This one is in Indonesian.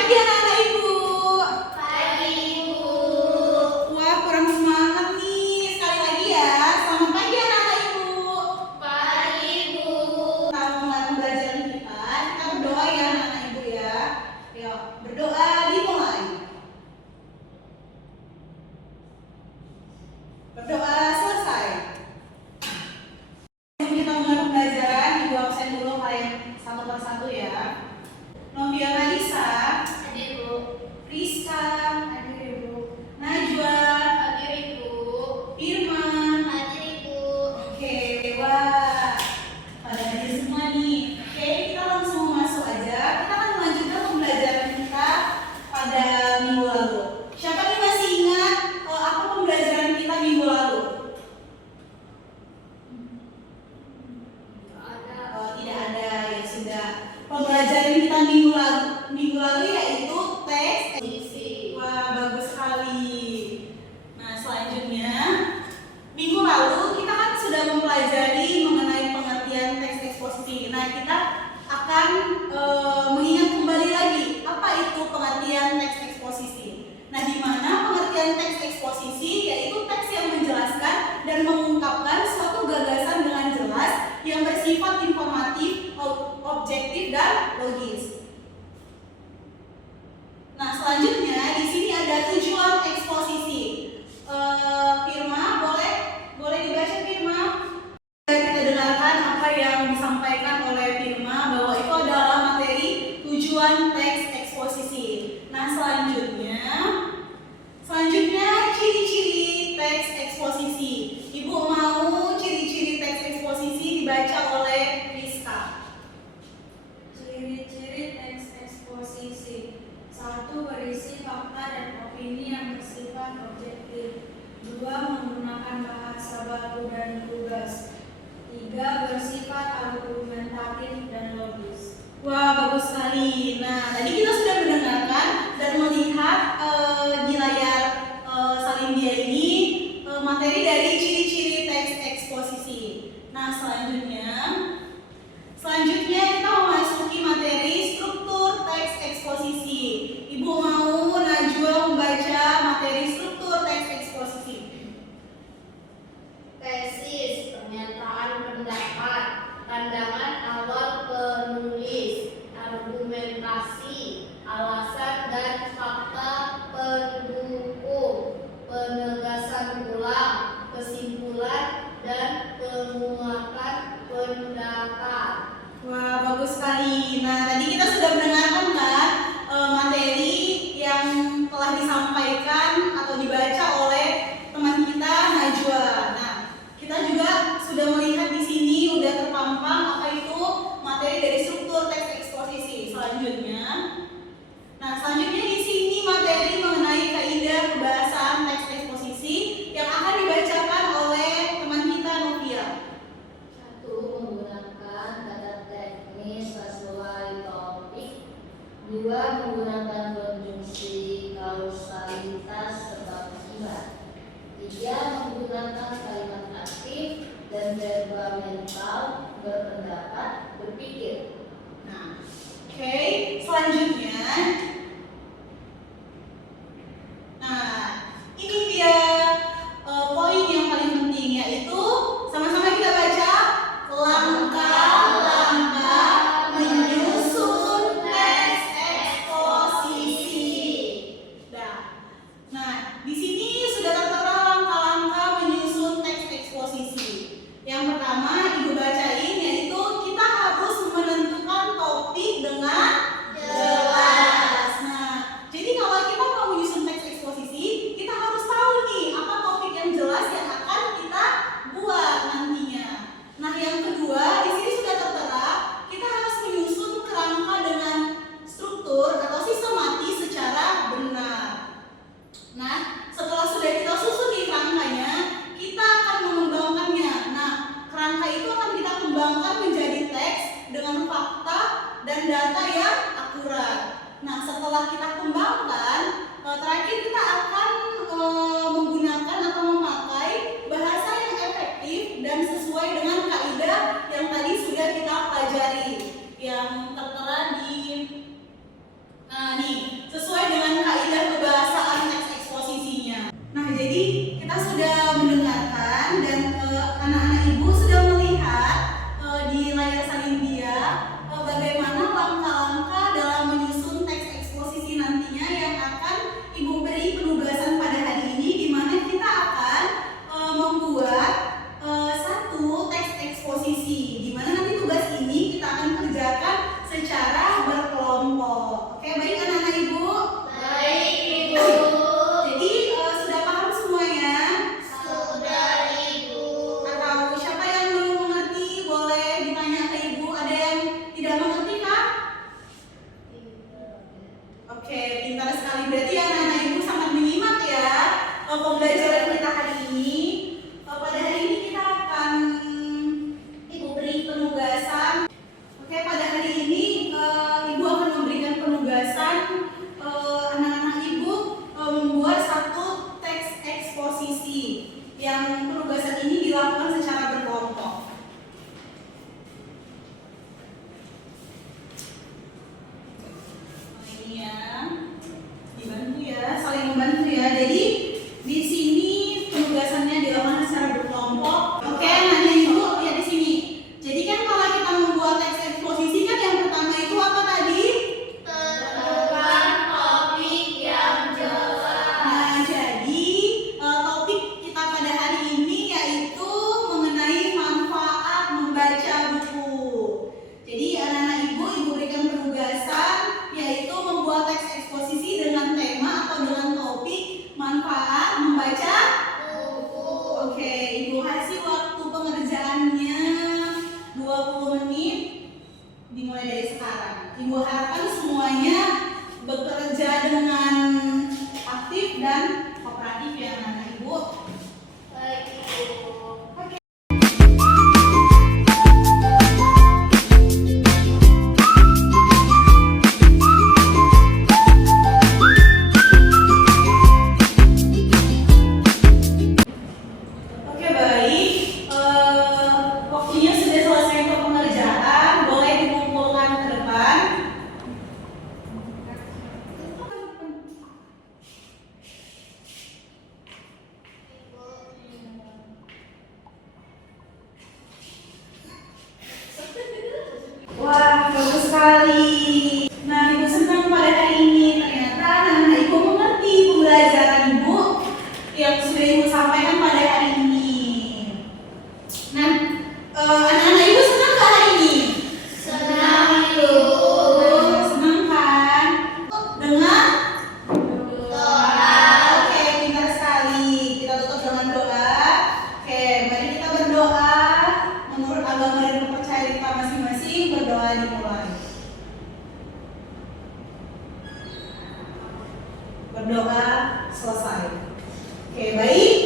pagi anak-anak Ibu. Pagi, Ibu. Wah, kurang semangat nih. Sekali lagi ya. Selamat pagi anak-anak Ibu. Pagi, Ibu. Kita mulai pembelajaran kita berdoa ya anak-anak Ibu ya. Yuk, berdoa dimulai. Berdoa selesai. Sebelum kita mulai pembelajaran, Ibu absen dulu kalian satu persatu ya. Novia Marisa, Hadir, Bu. Rizka, Hadir, Ibu. Najwa, Hadir, Ibu. Firman. Hadir, Ibu. Oke, wah, pada hadir semua nih. Oke, kita langsung masuk aja. Kita akan melanjutkan pembelajaran kita pada minggu lalu. Siapa nih masih ingat apa pembelajaran kita minggu lalu? Tidak ada, ya sudah. Pembelajaran kita minggu lalu yaitu teks Isi. Wah, bagus sekali. Nah, selanjutnya minggu lalu kita kan sudah mempelajari mengenai pengertian teks eksposisi. Nah, kita akan mengingat kembali lagi apa itu pengertian teks eksposisi. Nah, di mana pengertian teks eksposisi yaitu teks yang menjelaskan dan mengungkapkan suatu gagasan dengan jelas yang bersifat informatif, objektif dan logis. Nah, selanjutnya di sini ada tujuan eksposisi. Firma, boleh dibaca Firma? Kita dengarkan apa yang disampaikan oleh Firma bahwa itu adalah materi tujuan teks eksposisi. Nah, selanjutnya ciri-ciri teks eksposisi. Ibu mau ciri-ciri teks eksposisi dibaca oleh Rizka. Ciri-ciri teks eksposisi. 1. Berisi fakta dan opini yang bersifat objektif. 2. Menggunakan bahasa baku dan tugas. 3. Bersifat argumentatif dan logis. Wah, bagus sekali. Nah, tadi kita sudah mendengarkan dan melihat di layar Salindia ini materi dari ciri-ciri teks eksposisi. Nah, selanjutnya kita memasuki materi struktur teks eksposisi. Ibu mau Najwa membaca materi struktur teks eksposisi. Tesis, pernyataan pendapat, pandangan awal penulis, argumentasi, alasan dan fakta pendukung, penegasan ulang, kesimpulan dan penguatan pendapat. Wah, bagus sekali. Nah, tadi kita sudah mendengarkan kan materi yang telah disampaikan atau dibaca oleh teman kita Najwa. Nah, kita juga sudah melihat di sini udah terpampang apa itu materi dari struktur teks eksposisi. Selanjutnya di sini materi mengenai kaidah pembahasan teks eksposisi yang akan dibacakan oleh teman kita Novia. 1. Menggunakan kata teknis sesuai topik. 2. Menggunakan konjungsi kausalitas sebab akibat. 3. Menggunakan kalimat aktif dan verba mental, berpendapat, berpikir. Nah, oke, selanjutnya. Nah, ini dia poin yang paling penting yaitu sama-sama kita baca langkah-langkah menyusun teks eksposisi. Nah, di sini sudah tertera langkah-langkah menyusun teks eksposisi. Yang pertama Ibu bacain yaitu kita harus menentukan topik dengan jelas. Nah, jadi kalau kita mau menyusun teks eksposisi, kita harus tahu nih apa topik yang jelas yang akan kita buat nantinya. Nah, yang kedua di sini sudah tertera kita harus menyusun kerangka dengan struktur atau sistematis secara benar. Nah, setelah sudah kita susun di kerangkanya, kita akan mengembangkannya. Nah, kerangka itu akan kita kembangkan menjadi teks dengan fakta dan data yang akurat. Nah, setelah kita kembangkan, terakhir kita akan menggunakan atau memakai bahasa yang efektif dan sesuai dengan kaidah yang tadi sudah kita pelajari, yang tertera di nih dimulai dari sekarang. Ibu harapkan semuanya bekerja dengan aktif dan kooperatif ya anak-anak Ibu. Baik, Ibu. Oke baik, waktunya sudah selesai untuk pengerjaan, boleh dikumpulkan ke depan. Wah, bagus sekali. Nah, Ibu senang pada hari ini. Ternyata anak-anak Ibu mengerti pembelajaran Ibu yang sudah Ibu sampaikan pada hari ini. Nah, anak-anak Ibu senang nggak hari ini? Senang, Ibu. Senang kan? Dengan Doa. Oke, pintar sekali. Kita tutup dengan doa. Oke, mari kita berdoa menurut agama dan kepercayaan kita masing-masing. Berdoa dimulai. Berdoa selesai. Oke, baik.